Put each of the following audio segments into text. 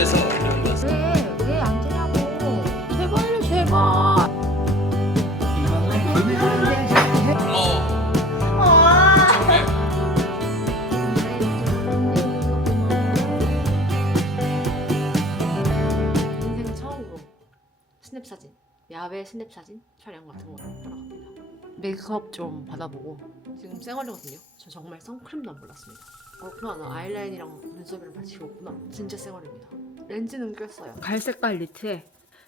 위해서 드려봤습니다. 왜왜 안 되냐고. 제발요 제발. 고마워. 인생 처음으로 스냅 사진 야외 스냅 사진 촬영 같은 거 하러 갑니다. 메이크업 좀 받아보고. 지금 쌩얼이거든요? 저 정말 선크림도 안 발랐습니다. 그렇구나 나 아이라인이랑 눈썹이랑 다 지웠구나. 진짜 쌩얼입니다 렌즈는 꼈어요. 갈색깔 니트에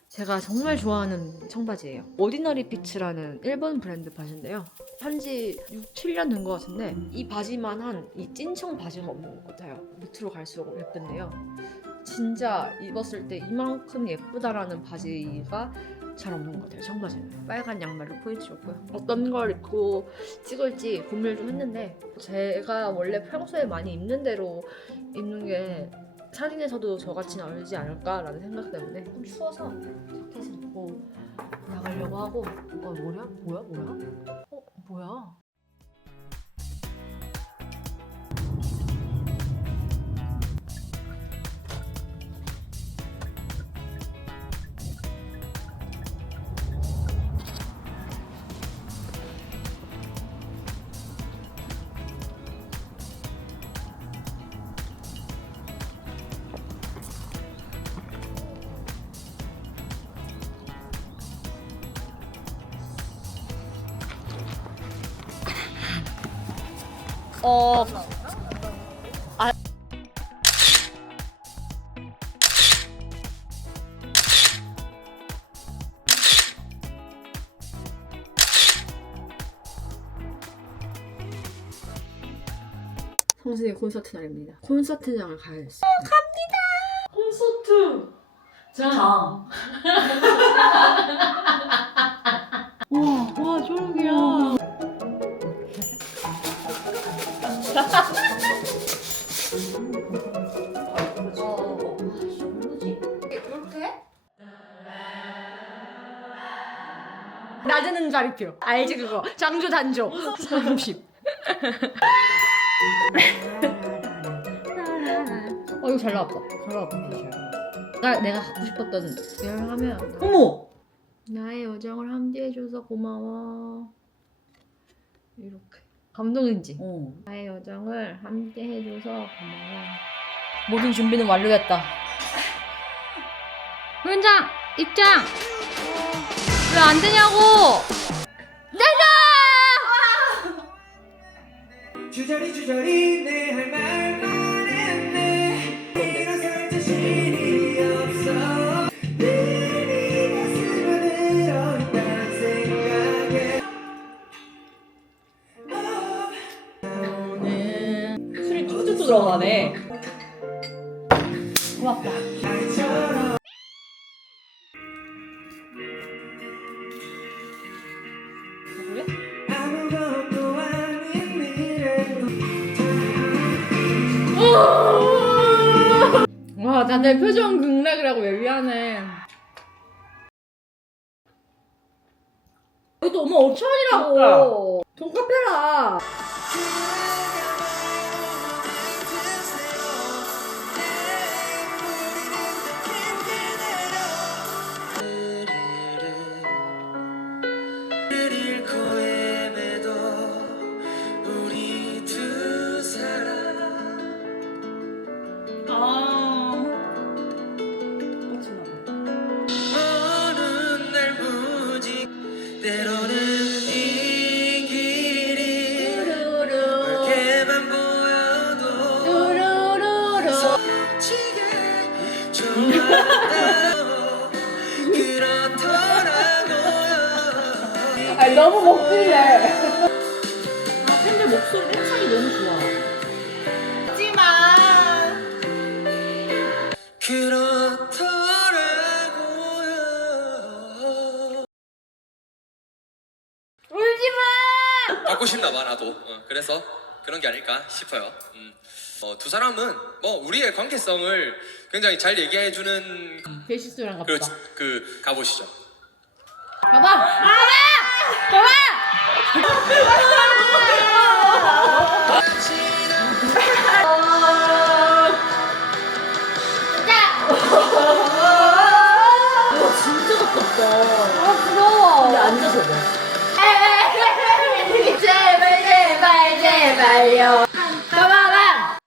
제가 정말 좋아하는 청바지예요. 오디너리 피츠라는 일본 브랜드 바지인데요. 한지 6, 7년 된 것 같은데 이 바지만 한 이 찐청 바지가 없는 것 같아요. 밑으로 갈수록 예쁜데요. 진짜 입었을 때 이만큼 예쁘다라는 바지가 잘 없는 것 같아요 청바지는. 빨간 양말로 포인트 줬고요. 어떤 걸 입고 찍을지 고민을 좀 했는데 제가 원래 평소에 많이 입는 대로 입는 게 사진에서도 저같이 나오지 않을까라는 생각 때문에 좀 추워서 자켓을 입고 나가려고 하고 어 뭐냐? 뭐야? 뭐야? 어 뭐야? 어 성수의 콘서트 날입니다. 콘서트장을 가야겠어. 갑니다. 콘서트 장. 낮은 음자리표 알지 그거 장조 단조 30 어 이거 잘 나왔다 잘 나왔다 나, 내가 갖고 싶었던 이걸 하면 어머! 나의 여정을 함께해줘서 고마워 이렇게 감동인지. 어. 나의 여정을 함께 해줘서 고마워. 모든 준비는 완료됐다. 훈장 입장! 왜 안 되냐고! 주저리 주저리 내 할 말만 들어가네. 고맙다. 그래? 미래로 와 다들 표정 극락이라고 왜 미안해 이것도 엄마 5천원이라고 돈카페라 싶나봐 나도. 어, 그래서 그런 게 아닐까 싶어요. 음. 어, 두 사람은 뭐 우리의 관계성을 굉장히 잘 얘기해주는 베시스랑 가봐. 그, 그 가보시죠. 가봐. 가봐. 가봐. 어, 아 부러워. 근데 앉아서 봐. 가만아.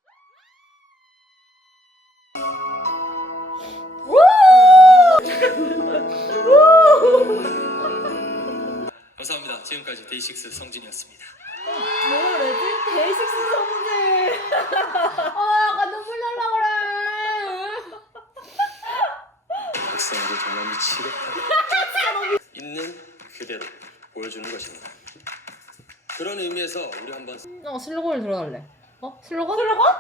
감사합니다. 지금까지 데이식스 성진이었습니다. 뭐라 그러지? 데이식스 성질. 아, 약간 눈물 날라 그래. 학생들 정말 미치겠다. 있는 그대로 보여주는 것입니다. 그런 의미에서 우리 한번 어 슬로건을 들어달래. 어 슬로건? 슬로건?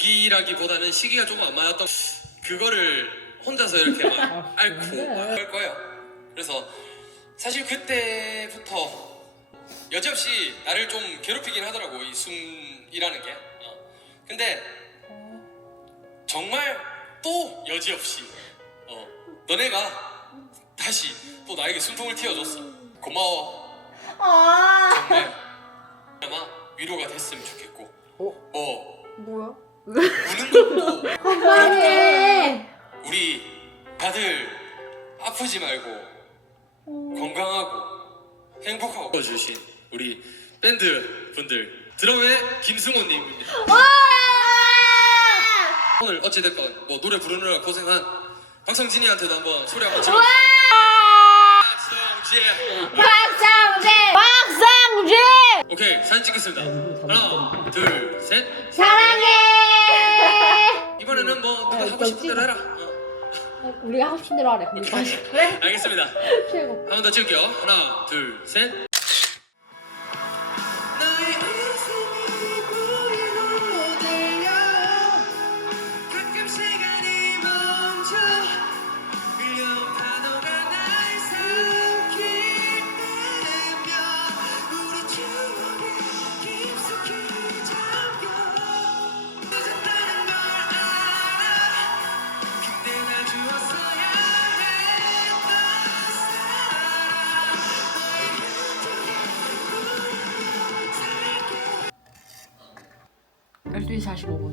기라기보다는 시기가 조금 안 맞았던 그거를 혼자서 이렇게 막 아, 앓고 그래. 할 거예요. 그래서 사실 그때부터 여지없이 나를 좀 괴롭히긴 하더라고 이 숨이라는 게. 어. 근데 정말 또 여지없이 어, 너네가 다시 또 나에게 숨통을 틔워줬어. 고마워. 아. 정말 아마 위로가 됐으면 좋겠고. 어? 뭐 뭐야? 우는 것도 그만해. 우리 다들 아프지 말고 건강하고 행복하고 주신 우리 밴드 분들 드럼의 김승호님입니다. 오늘 어찌됐건 뭐 노래 부르느라 고생한 박성진이한테도 한번 소리 한번 질러. 박성진. 박상재. 박상재. 오케이 사진 찍겠습니다. 하나, 둘, 셋. 사랑해. 이번에는 뭐 누가 아, 하고 싶은 대로 해라. 어, 우리가 하고 싶은 대로 하래. 우리 다시. 그래. 알겠습니다. 최고. 한 번 더 찍을게요. 하나, 둘, 셋. 12시 45분.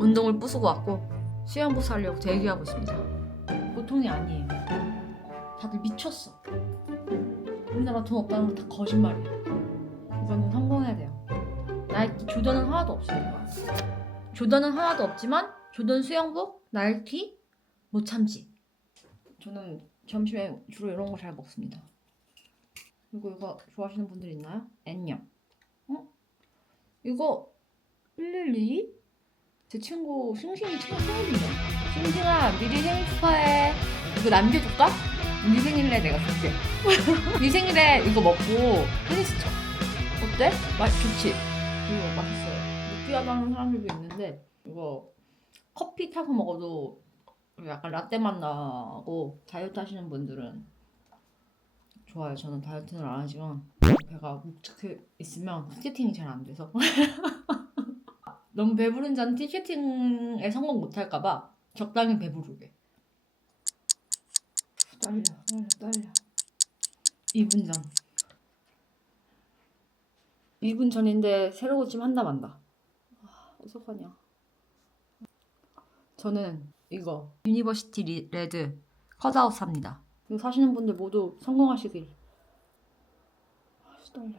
운동을 부수고 왔고 수영복 사려고 대기하고 있습니다. 보통이 아니에요. 다들 미쳤어. 우리나라 돈 없다는 건 다 거짓말이야. 이거는 성공해야 돼요. 나이키 조던은 하나도 없어요. 조던은 하나도 없지만 조던 수영복, 나이키 못 참지. 저는 점심에 주로 이런 거 잘 먹습니다. 그리고 이거 좋아하시는 분들 있나요? 안녕. 이거 112? 제 친구 싱싱이 친구 생일인데 싱싱아 미리 생일 축하해 이거 남겨줄까? 네 생일에 내가 줄게 네 생일에 이거 먹고 테니스 쳐 어때? 맛 좋지? 이거 맛있어요 느끼하다는 사람들도 있는데 이거 커피 타서 먹어도 약간 라떼 맛 나고 다이어트 하시는 분들은 좋아요 저는 다이어트는 안 하지만 배가 묵직해 있으면 티셔팅이 잘 안 돼서. 너무 배부른 자는 티셔팅에 성공 못 할까봐 적당히 배부르게. 떨려 떨려 떨려. 2분 전 2분 전인데 새로 고침 한다 만다. 아, 어떡하냐. 저는 이거 유니버시티 리- 레드 컷아웃 삽니다. 이거 사시는 분들 모두 성공하시길 아, 떨려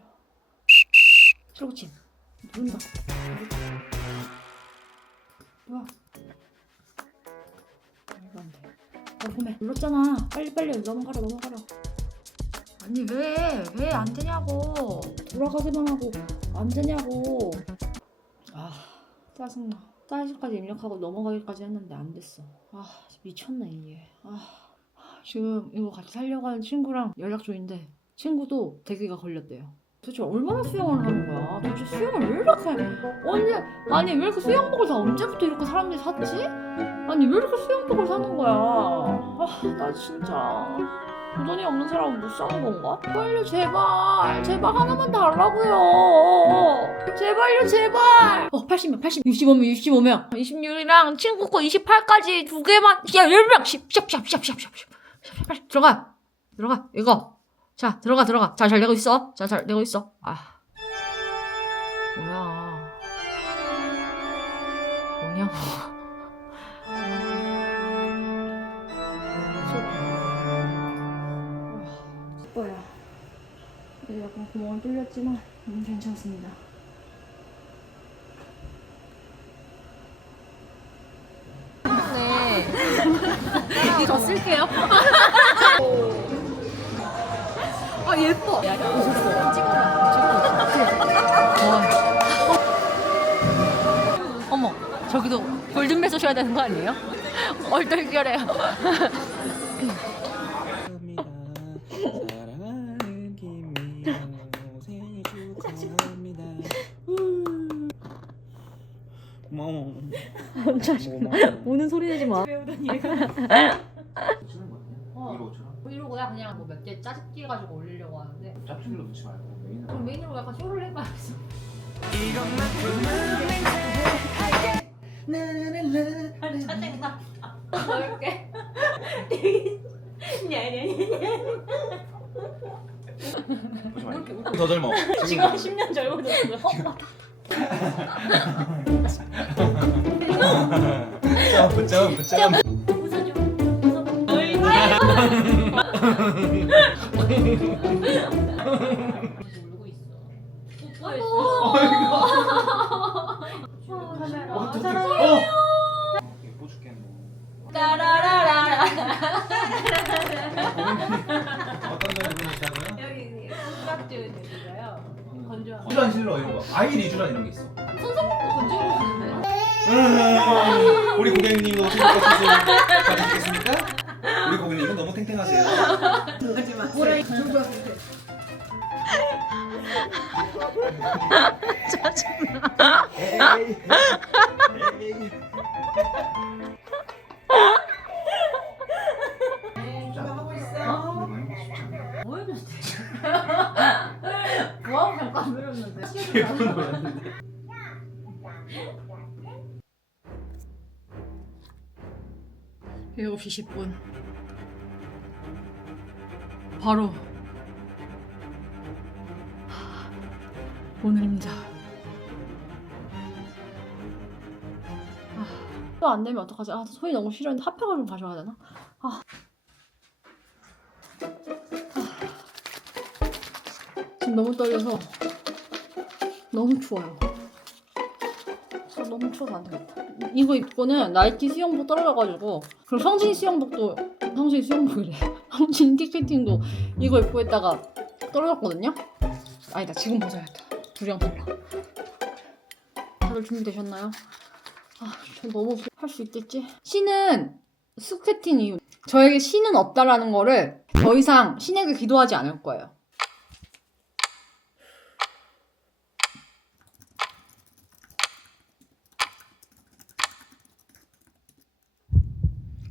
새로고침 누른다 뭐야 말도 안 돼 어 보매 눌렀잖아. 빨리빨리 넘어가라 넘어가라. 아니 왜? 왜 안 되냐고. 돌아가기만 하고 안 되냐고. 아 짜증나. 사이즈까지 입력하고 넘어가기까지 했는데 안 됐어. 아 미쳤네 이게. 아 지금 이거 같이 살려고 하는 친구랑 연락 중인데 친구도 대기가 걸렸대요 도대체 얼마나 수영을 하는 거야? 도대체 수영을 왜 이렇게 해? 언제 아니 왜 이렇게 수영복을 다 언제부터 이렇게 사람들이 샀지? 아니 왜 이렇게 수영복을 사는 거야? 아 나 진짜 돈이 없는 사람은 못 사는 건가? 빨리 제발 제발 하나만 달라고요 제발요 제발 어 80명 80 65명 65명 26이랑 친구 거 28까지 두 개만 야 10명 10 10 10 10 10 10 10 빨리 들어가 들어가 이거 자 들어가 들어가 잘 잘 되고 있어 잘 잘 되고 있어 아 뭐야 예뻐요. 네, 약간 구멍을 뚫렸지만 음, 괜찮습니다. 네. 저 쓸게요. 예뻐. 오셨어. 어머, 저기도 골든벨 쏘셔야 되는 거 아니에요? 얼떨결해요. 사랑하는 김미영 생일 축하합니다. 고마워. 고마워. 우는 소리 내지 마. 어. 브이로그야 그냥 뭐 몇 개 짜집기 해가지고 올리려고 하는데 짭짤이로 넣지 말고 메인으로. 그럼 메인으로 약간 쇼를 해봐야겠어. 짜증나. 넓게. 보지 말고. 더 젊어. 지금 10년 젊어졌어. 점프 점프 점프. 울고 있어. 뽀뽀했어. 카메라. 사랑해. 예뻐 죽겠네. 따라라라. 어떤 점이 보내시나요? 여기 깍지 되고요. 건조. 리주란 실러 이런 거. 아이 리주란 이런 게 있어. 건조로 주는데. 우리 고객님도 어떻게? 우리 고객님은 너무 탱탱하세요. 뭐 했는데? 뭐하고 잠깐 누렸는데? 7시 10분 바로 오늘입니다 또안 내면 어떡하지? 아, 소리 너무 싫었는데 핫팩을 좀 가져와야 되나? 아. 아. 지금 너무 떨려서 너무 추워요. 아, 너무 추워서 안 되겠다. 이거 입고는 나이키 수영복 떨어져가지고 그리고 성진 수영복도 성진 수영복이래. 티켓팅도 이거 입고 있다가 떨어졌거든요. 아니다 지금 벗어야겠다. 달라. 다들 준비되셨나요? 아, 저 너무 할 수 있겠지? 신은 스케팅 이유. 저에게 신은 없다라는 거를 더 이상 신에게 기도하지 않을 거예요.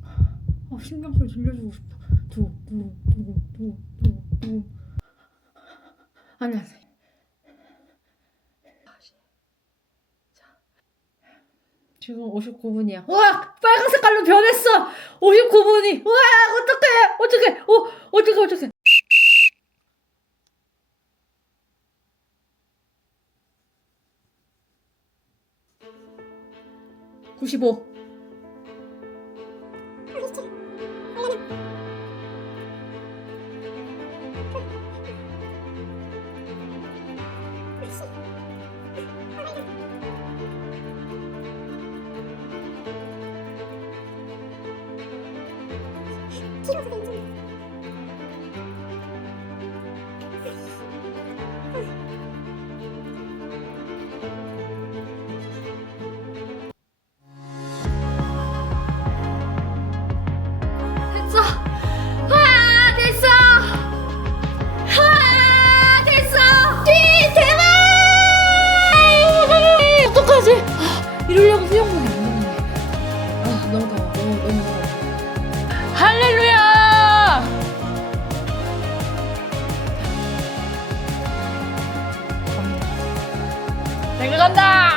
아, 신경 소리 들려주고 싶다. 두고. 안녕하세요. 지금 59분이야. 와! 빨간 색깔로 변했어! 59분이! 와! 어떡해! 어떡해! 어, 어떡해, 어떡해! 구십오. 이러려고 수영복이 안 나오네. 아, 너무 더워. 너무, 너무 더워. 할렐루야! 내가 간다!